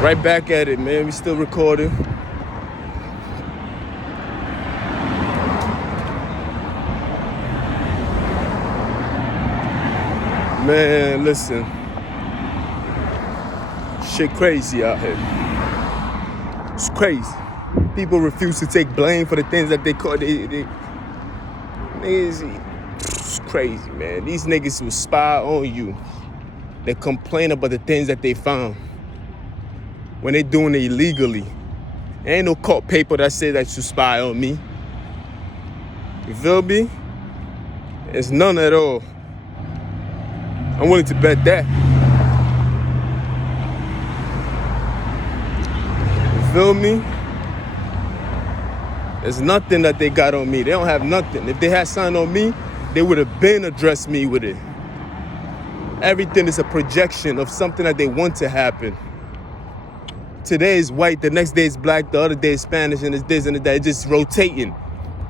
Right back at it, man. We still recording. Man, listen. Shit crazy out here. It's crazy. People refuse to take blame for the things that they call. It's crazy, man. These niggas will spy on you. They complain about the things that they found when they doing it illegally. There ain't no court paper that says that you spy on me. You feel me? It's none at all. I'm willing to bet that. You feel me? There's nothing that they got on me. They don't have nothing. If they had something on me, they would have been addressed me with it. Everything is a projection of something that they want to happen. Today is white, the next day is black, the other day is Spanish, and it's this and that. It's just rotating.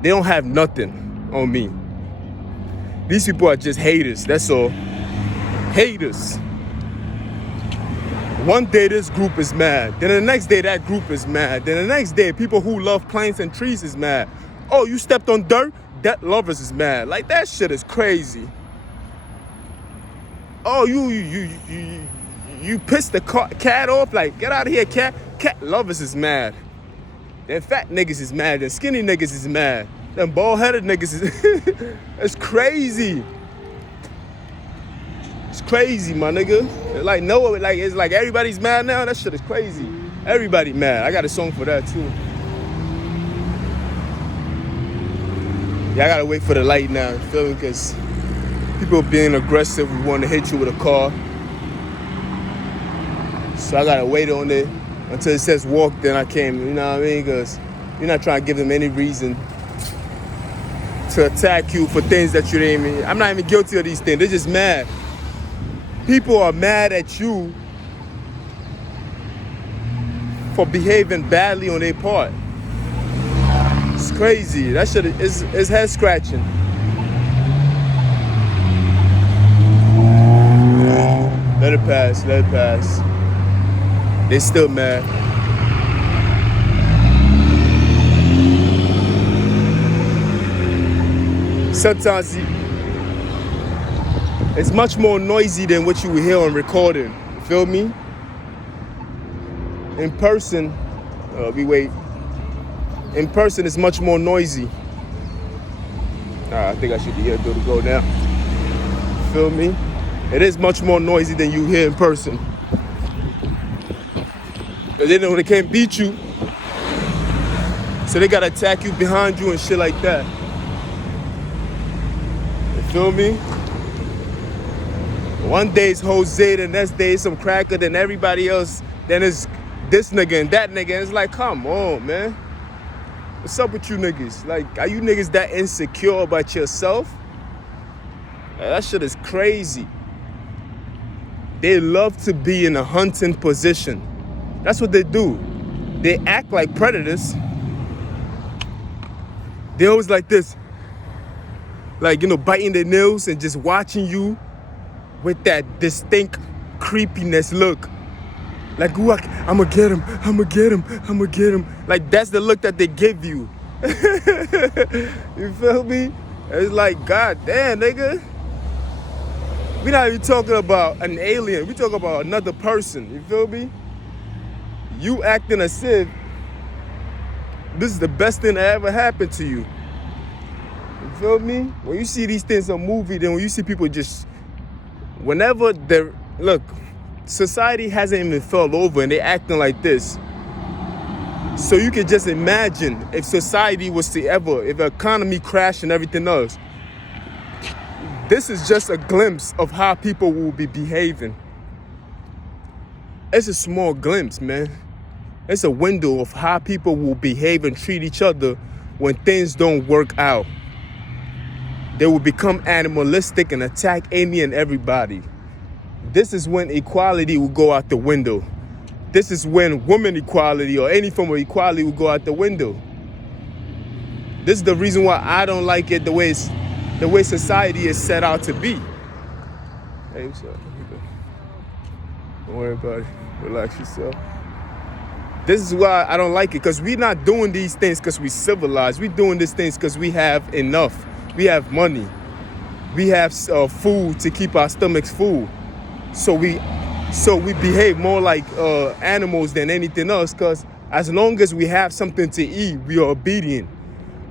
They don't have nothing on me. These people are just haters, that's all. Haters. One day this group is mad. Then the next day that group is mad. Then the next day people who love plants and trees is mad. Oh, you stepped on dirt? That lovers is mad. Like, that shit is crazy. Oh, you pissed the cat off? Like, get out of here, cat. Cat lovers is mad. Then fat niggas is mad. Then skinny niggas is mad. Then bald-headed niggas is... It's crazy. It's crazy, my nigga. Like, no, like, it's like everybody's mad now. That shit is crazy. Everybody mad. I got a song for that, too. Yeah, I gotta wait for the light now, you feel me? Because people being aggressive, want to hit you with a car. So I gotta wait on it until it says walk, then I came, you know what I mean? Because you're not trying to give them any reason to attack you for things that you didn't even... I'm not even guilty of these things. They're just mad. People are mad at you for behaving badly on their part. It's crazy. That shit is head scratching. Let it pass, let it pass. They still mad. Sometimes it's much more noisy than what you will hear on recording. You feel me? In person, we wait. In person, it's much more noisy. I think I should be here to go now. You feel me? It is much more noisy than you hear in person. Because they know they can't beat you. So they gotta attack you behind you and shit like that. You feel me? One day it's Jose, the next day it's some cracker, then everybody else, then it's this nigga and that nigga. And it's like, come on, man. What's up with you niggas? Like, are you niggas that insecure about yourself? That shit is crazy. They love to be in a hunting position. That's what they do. They act like predators. They always like this. Like, you know, biting their nails and just watching you with that distinct creepiness look. Like, ooh, I'ma get him, I'ma get him, I'ma get him. Like, that's the look that they give you. You feel me? It's like, god damn, nigga. We're not even talking about an alien. We talking about another person. You feel me? You acting as if this is the best thing that ever happened to you. You feel me? When you see these things on movie, then when you see people just... Whenever they're... Look, society hasn't even fell over and they're acting like this. So you can just imagine if society was to ever... If the economy crashed and everything else. This is just a glimpse of how people will be behaving. It's a small glimpse, man. It's a window of how people will behave and treat each other when things don't work out. They will become animalistic and attack any and everybody. This is when equality will go out the window. This is when women equality or any form of equality will go out the window. This is the reason why I don't like it the way society is set out to be. Hey, what's up? Don't worry about it. Relax yourself. This is why I don't like it, because we're not doing these things because we civilized. We're doing these things because we have enough. We have money. We have food to keep our stomachs full. So we behave more like animals than anything else, because as long as we have something to eat, we are obedient.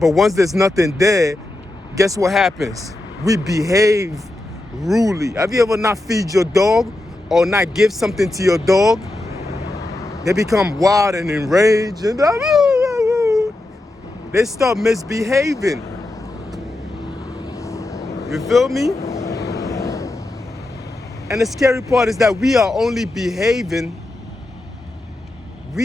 But once there's nothing there, guess what happens? We behave rudely. Have you ever not feed your dog or not give something to your dog? They become wild and enraged and they start misbehaving. You feel me? And the scary part is that we are only behaving. Let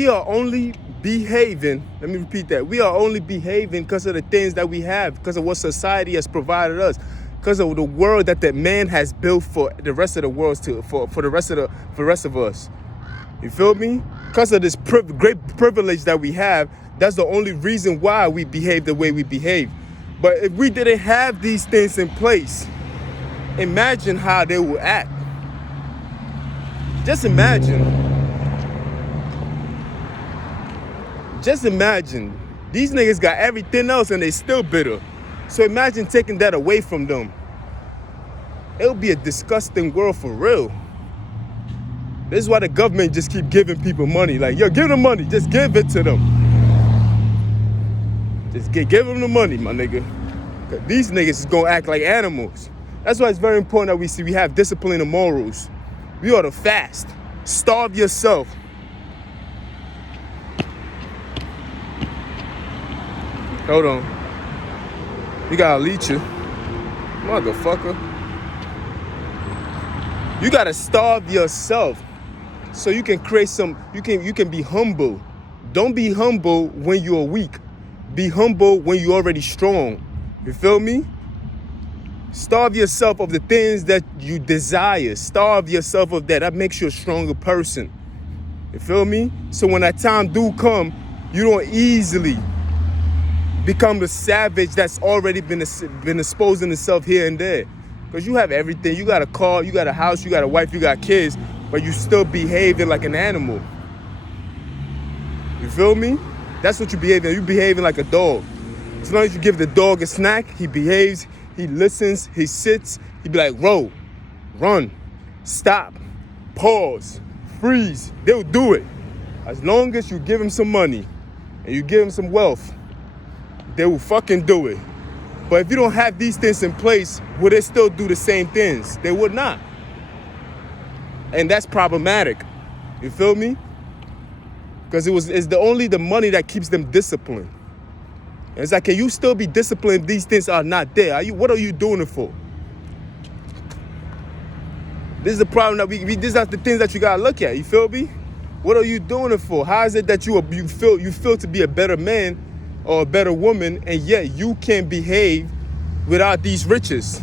me repeat that. We are only behaving because of the things that we have, because of what society has provided us, because of the world that man has built for the rest of the world, for the rest of us. You feel me? Because of this great privilege that we have, that's the only reason why we behave the way we behave. But if we didn't have these things in place, imagine how they would act. Just imagine. These niggas got everything else and they still bitter. So imagine taking that away from them. It'll be a disgusting world for real. This is why the government just keep giving people money. Like, yo, give them money. Just give it to them. Just give them the money, my nigga. Cause these niggas is gonna act like animals. That's why it's very important that we have discipline and morals. We ought to fast. Starve yourself. Hold on. You gotta leech you. Motherfucker. You gotta starve yourself so you can create you can be humble. Don't be humble when you're weak. Be humble when you're already strong. You feel me? Starve yourself of the things that you desire. Starve yourself of that. That makes you a stronger person. You feel me? So when that time do come, you don't easily become the savage that's already been exposing itself here and there. Because you have everything. You got a car, you got a house, you got a wife, you got kids, but you still behaving like an animal. You feel me? That's what you behaving. You behaving like a dog. As long as you give the dog a snack, he behaves, he listens, he sits, he be like, roll, run, stop, pause, freeze. They'll do it. As long as you give him some money and you give him some wealth, they will fucking do it. But if you don't have these things in place, will they still do the same things? They would not. And that's problematic. You feel me? Because it's only the money that keeps them disciplined. And it's like, can you still be disciplined if these things are not there? What are you doing it for? This is the problem that these are the things that you gotta look at. You feel me? What are you doing it for? How is it that you feel to be a better man or a better woman, and yet you can't behave without these riches?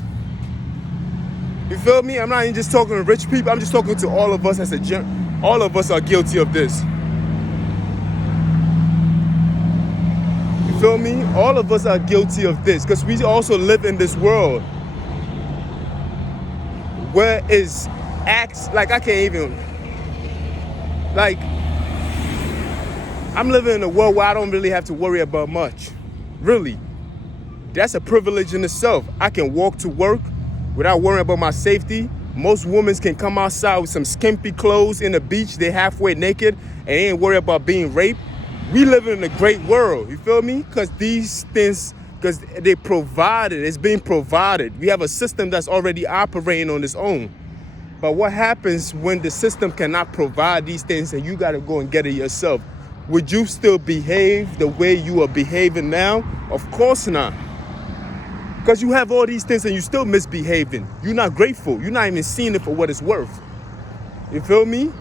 You feel me? I'm not even just talking to rich people. I'm just talking to all of us all of us are guilty of this. You feel me? All of us are guilty of this because we also live in this world where it's acts like I can't even, like, I'm living in a world where I don't really have to worry about much. Really. That's a privilege in itself. I can walk to work without worrying about my safety. Most women can come outside with some skimpy clothes in the beach. They halfway naked and they ain't worried about being raped. We live in a great world, you feel me? Because these things, because they provided, it's being provided. We have a system that's already operating on its own. But what happens when the system cannot provide these things and you got to go and get it yourself? Would you still behave the way you are behaving now? Of course not. Because you have all these things and you still misbehaving. You're not grateful. You're not even seeing it for what it's worth. You feel me?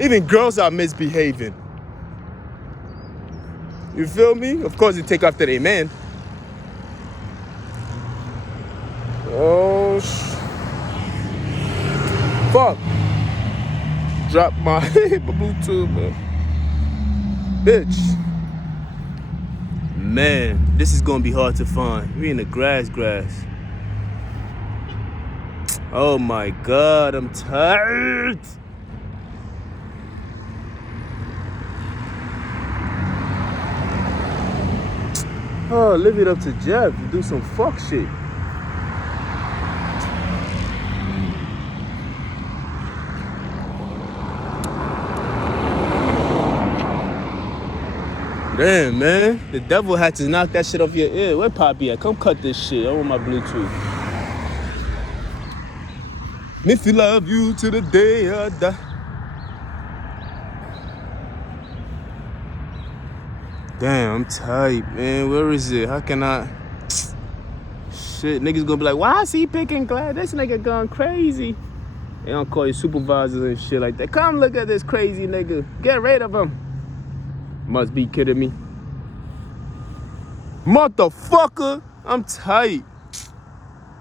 Even girls are misbehaving. You feel me? Of course, they take after their man. Oh, fuck. Drop my Bluetooth, man. Bitch. Man, this is gonna be hard to find. We in the grass. Oh my God, I'm tired. Oh, leave it up to Jeff to do some fuck shit. Damn, man. The devil had to knock that shit off your ear. Where Poppy at? Come cut this shit. I want my Bluetooth. If you love you to the day I die. Damn, I'm tight, man. Where is it? How can I? Shit, niggas gonna be like, why is he picking Glad? This nigga gone crazy. They don't call you supervisors and shit like that. Come look at this crazy nigga. Get rid of him. Must be kidding me. Motherfucker, I'm tight.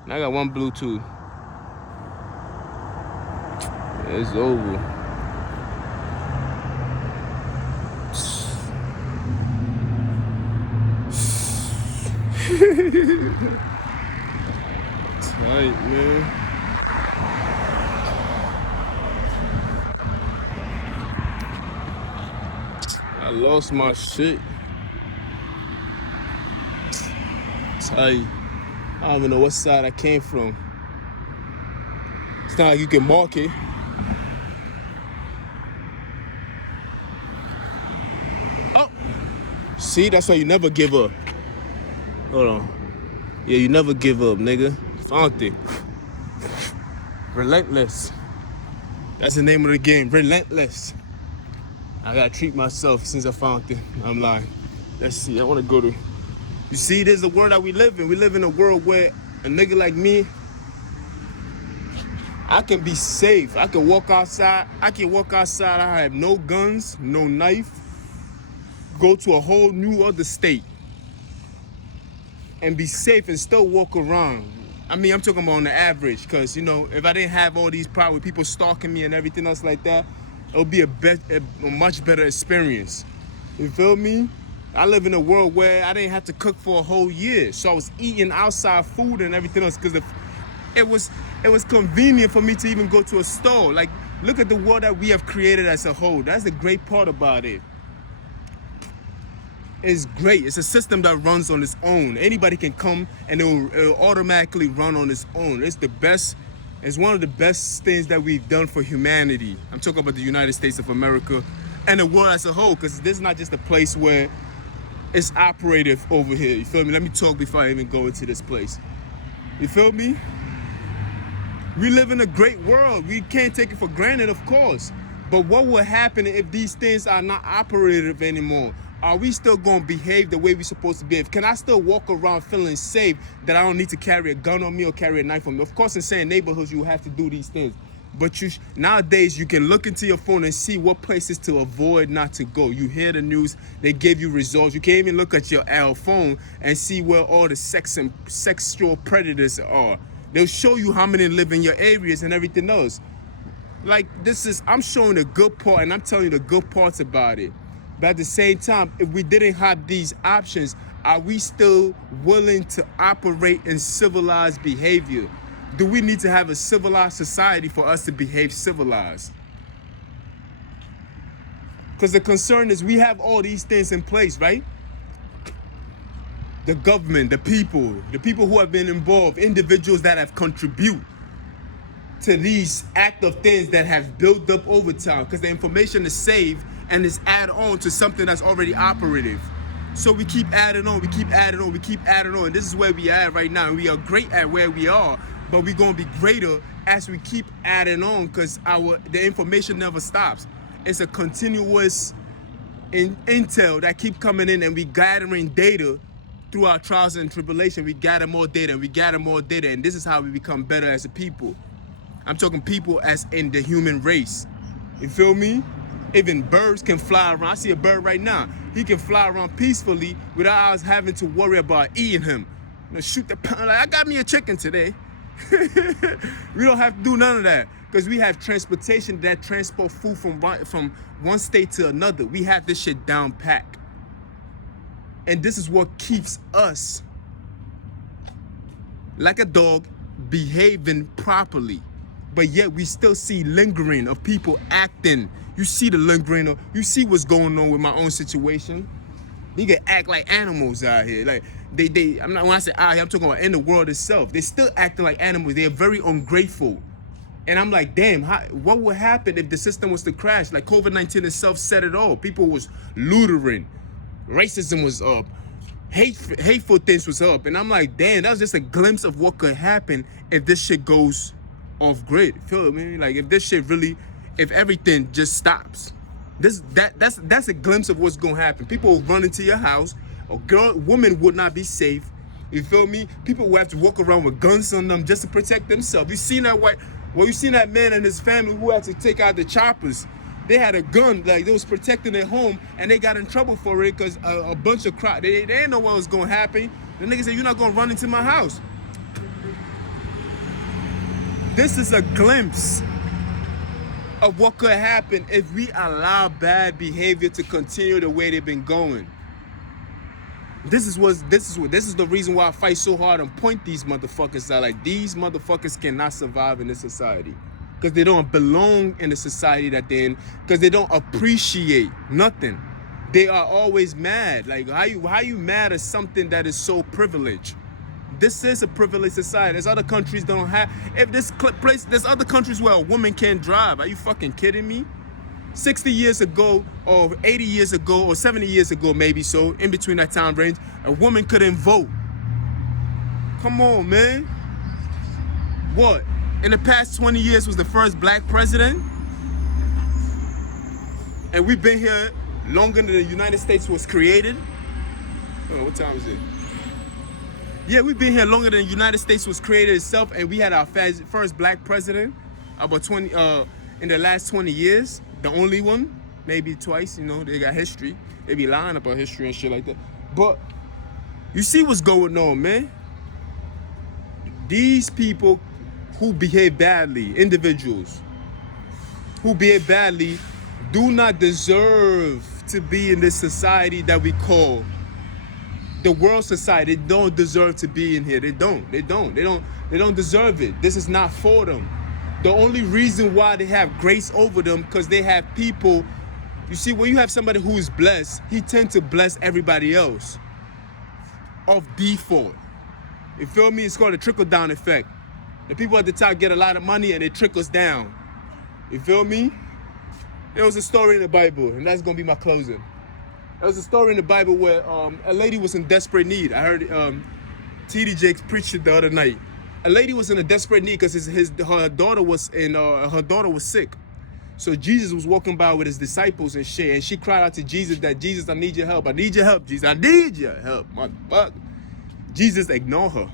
I got one Bluetooth. It's over. Tight, man. I lost my shit. Tight. I don't even know what side I came from. It's not like you can mark it. Oh! See, that's why you never give up. Hold on. Yeah, you never give up, nigga. Found it. Relentless. That's the name of the game. Relentless. I gotta treat myself since I found it. I'm lying. Let's see. I wanna go to. You see, this is the world that we live in. We live in a world where a nigga like me, I can be safe. I can walk outside. I have no guns, no knife. Go to a whole new other state and be safe and still walk around. I mean, I'm talking about on the average, because, you know, if I didn't have all these problems with people stalking me and everything else like that, it would be a much better experience. You feel me? I live in a world where I didn't have to cook for a whole year, so I was eating outside food and everything else because it was convenient for me to even go to a store. Like, look at the world that we have created as a whole. That's the great part about it. It's great. It's a system that runs on its own. Anybody can come and it'll automatically run on its own. It's the best. It's one of the best things that we've done for humanity. I'm talking about the United States of America and the world as a whole, because this is not just a place where it's operative over here. You feel me? Let me talk before I even go into this place. You feel me? We live in a great world. We can't take it for granted, of course. But what will happen if these things are not operative anymore? Are we still going to behave the way we're supposed to behave? Can I still walk around feeling safe that I don't need to carry a gun on me or carry a knife on me? Of course, in certain neighborhoods, you have to do these things. But nowadays, you can look into your phone and see what places to avoid not to go. You hear the news, they give you results. You can even look at your phone and see where all the sexual predators are. They'll show you how many live in your areas and everything else. Like, I'm showing the good part and I'm telling you the good parts about it. But at the same time, if we didn't have these options, are we still willing to operate in civilized behavior? Do we need to have a civilized society for us to behave civilized? Because the concern is we have all these things in place, right? The government, the people who have been involved, individuals that have contributed to these active things that have built up over time, because the information is saved and is add on to something that's already operative. So we keep adding on, we keep adding on, we keep adding on. This is where we are right now, and we are great at where we are, but we're gonna be greater as we keep adding on, because the information never stops. It's a continuous intel that keep coming in, and we gathering data through our trials and tribulation. We gather more data, and we gather more data, and this is how we become better as a people. I'm talking people as in the human race. You feel me? Even birds can fly around. I see a bird right now. He can fly around peacefully without us having to worry about eating him. You know, shoot the pound. Like, I got me a chicken today. We don't have to do none of that, because we have transportation that transport food from one state to another. We have this shit down pat. And this is what keeps us, like a dog, behaving properly. But yet we still see lingering of people acting. You see the lingering of, you see what's going on with my own situation. You can act like animals out here. Like, I'm not, when I say out here, I'm talking about in the world itself. They're still acting like animals. They're very ungrateful. And I'm like, damn, what would happen if the system was to crash? Like COVID-19 itself said it all. People was lootering, racism was up, hateful things was up. And I'm like, damn, that was just a glimpse of what could happen if this shit goes off grid. Feel me? Like if this shit really, if everything just stops. That's a glimpse of what's gonna happen. People will run into your house. Women would not be safe. You feel me? People will have to walk around with guns on them just to protect themselves. You seen that man and his family who had to take out the choppers. They had a gun, like they was protecting their home, and they got in trouble for it because a bunch of crowd. They didn't know what was gonna happen. The nigga said, "You're not gonna run into my house." This is a glimpse of what could happen if we allow bad behavior to continue the way they've been going. This is the reason why I fight so hard and point these motherfuckers out. Like, these motherfuckers cannot survive in this society because they don't belong in the society that they're in, because they don't appreciate nothing. They are always mad. Like, how you mad at something that is so privileged? This is a privileged society. There's other countries don't have. If there's other countries where a woman can't drive. Are you fucking kidding me? 60 years ago, or 80 years ago, or 70 years ago, maybe so, in between that time range, a woman couldn't vote. Come on, man. What? In the past 20 years was the first black president? And we've been here longer than the United States was created? Oh, what time is it? Yeah, we've been here longer than the United States was created itself, and we had our first black president about in the last 20 years. The only one, maybe twice, you know, they got history. They be lying about history and shit like that. But you see what's going on, man. These people who behave badly, individuals who behave badly, do not deserve to be in this society that we call the world society. They don't deserve to be in here. They don't deserve it. This is not for them. The only reason why they have grace over them, because they have people. You see, when you have somebody who is blessed, he tends to bless everybody else off default. You feel me? It's called a trickle-down effect. The people at the top get a lot of money and it trickles down. You feel me? There was a story in the Bible, and that's gonna be my closing. There was a story in the Bible where a lady was in desperate need. I heard T.D. Jakes preach it the other night. A lady was in a desperate need because her daughter was sick. So Jesus was walking by with his disciples and shit, and she cried out to Jesus that, "Jesus, I need your help. I need your help, Jesus. I need your help, motherfucker." Jesus ignored her.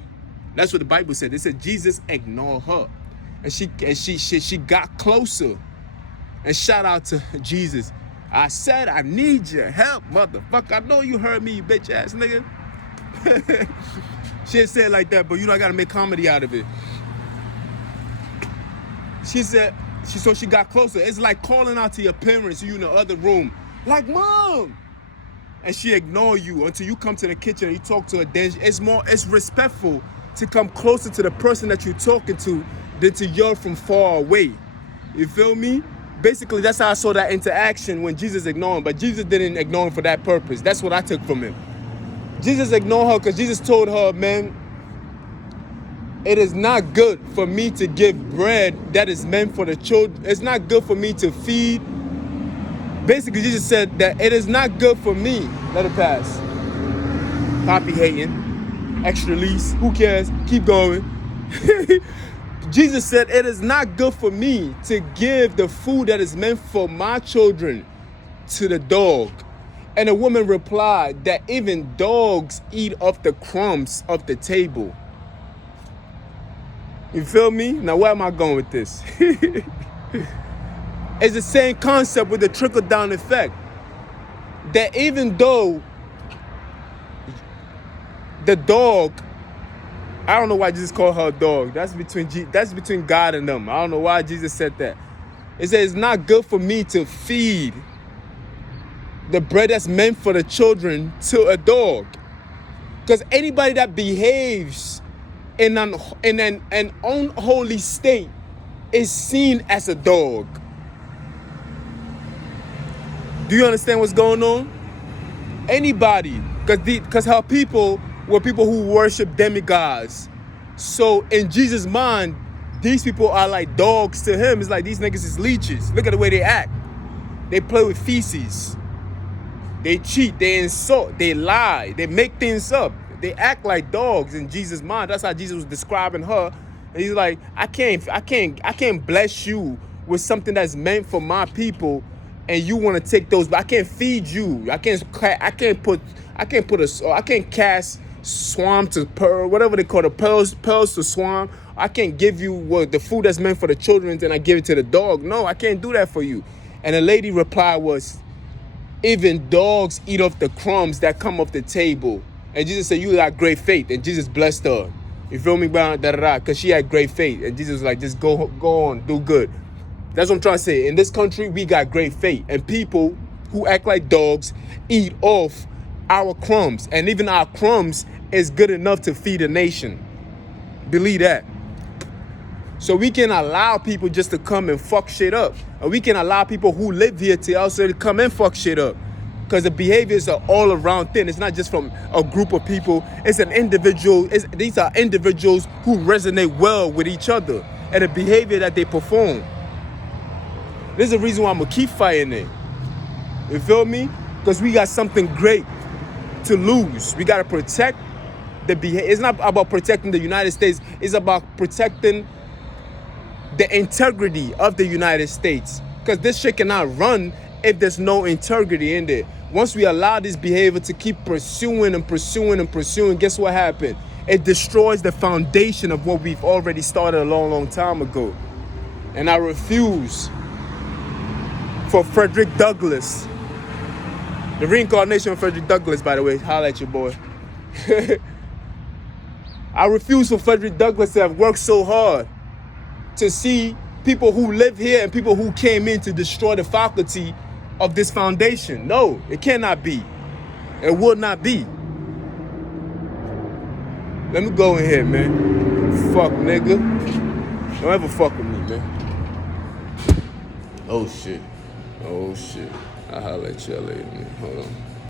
That's what the Bible said. It said Jesus ignored her, and she got closer and shout out to Jesus. "I said I need your help, motherfucker. I know you heard me, you bitch ass nigga." She didn't say it like that, but you know I gotta make comedy out of it. She said, she got closer. It's like calling out to your parents, you in the other room, like, "Mom," and she ignore you until you come to the kitchen and you talk to her. Then it's respectful to come closer to the person that you're talking to than to yell from far away. You feel me? Basically, that's how I saw that interaction when Jesus ignored him, but Jesus didn't ignore him for that purpose. That's what I took from him. Jesus ignored her because Jesus told her, "Man, it is not good for me to give bread that is meant for the children. It's not good for me to feed." Basically, Jesus said that it is not good for me. Let it pass. Poppy hating. Extra lease. Who cares? Keep going. Jesus said, "It is not good for me to give the food that is meant for my children to the dog." And the woman replied that even dogs eat off the crumbs of the table. You feel me? Now, where am I going with this? It's the same concept with the trickle-down effect. That even though the dog, I don't know why Jesus called her a dog. That's between God and them. I don't know why Jesus said that. It says it's not good for me to feed the bread that's meant for the children to a dog. Because anybody that behaves in an unholy state is seen as a dog. Do you understand what's going on? Anybody, because her people with people who worship demigods. So in Jesus' mind, these people are like dogs to him. It's like these niggas is leeches. Look at the way they act. They play with feces. They cheat, they insult, they lie, they make things up. They act like dogs in Jesus' mind. That's how Jesus was describing her. And he's like, I can't bless you with something that's meant for my people, and you want to take those. But I can't feed you. I can't cast swam to pearl, whatever they call it, pearls to swam. I can't give you the food that's meant for the children, and I give it to the dog. No, I can't do that for you. And the lady reply was, even dogs eat off the crumbs that come off the table. And Jesus said, you got great faith. And Jesus blessed her. You feel me? Because she had great faith. And Jesus was like, just go on, do good. That's what I'm trying to say. In this country, we got great faith. And people who act like dogs eat off our crumbs. And even our crumbs is good enough to feed a nation. Believe that. So we can allow people just to come and fuck shit up. And we can allow people who live here to also come and fuck shit up. Because the behaviors are all around thing. It's not just from a group of people. It's an individual. These are individuals who resonate well with each other and the behavior that they perform. This is the reason why I'm going to keep fighting it. You feel me? Because we got something great to lose. We got to protect the behavior. It's not about protecting the United States. It's about protecting the integrity of the United States. Because this shit cannot run if there's no integrity in there. Once we allow this behavior to keep pursuing, guess what happened? It destroys the foundation of what we've already started a long, long time ago. And I refuse for Frederick Douglass, the reincarnation of Frederick Douglass, by the way, holla at your boy. I refuse for Frederick Douglass to have worked so hard to see people who live here and people who came in to destroy the faculty of this foundation. No, it cannot be. It will not be. Let me go in here, man. Fuck, nigga. Don't ever fuck with me, man. Oh, shit. I'll holler at y'all later, man. Hold on.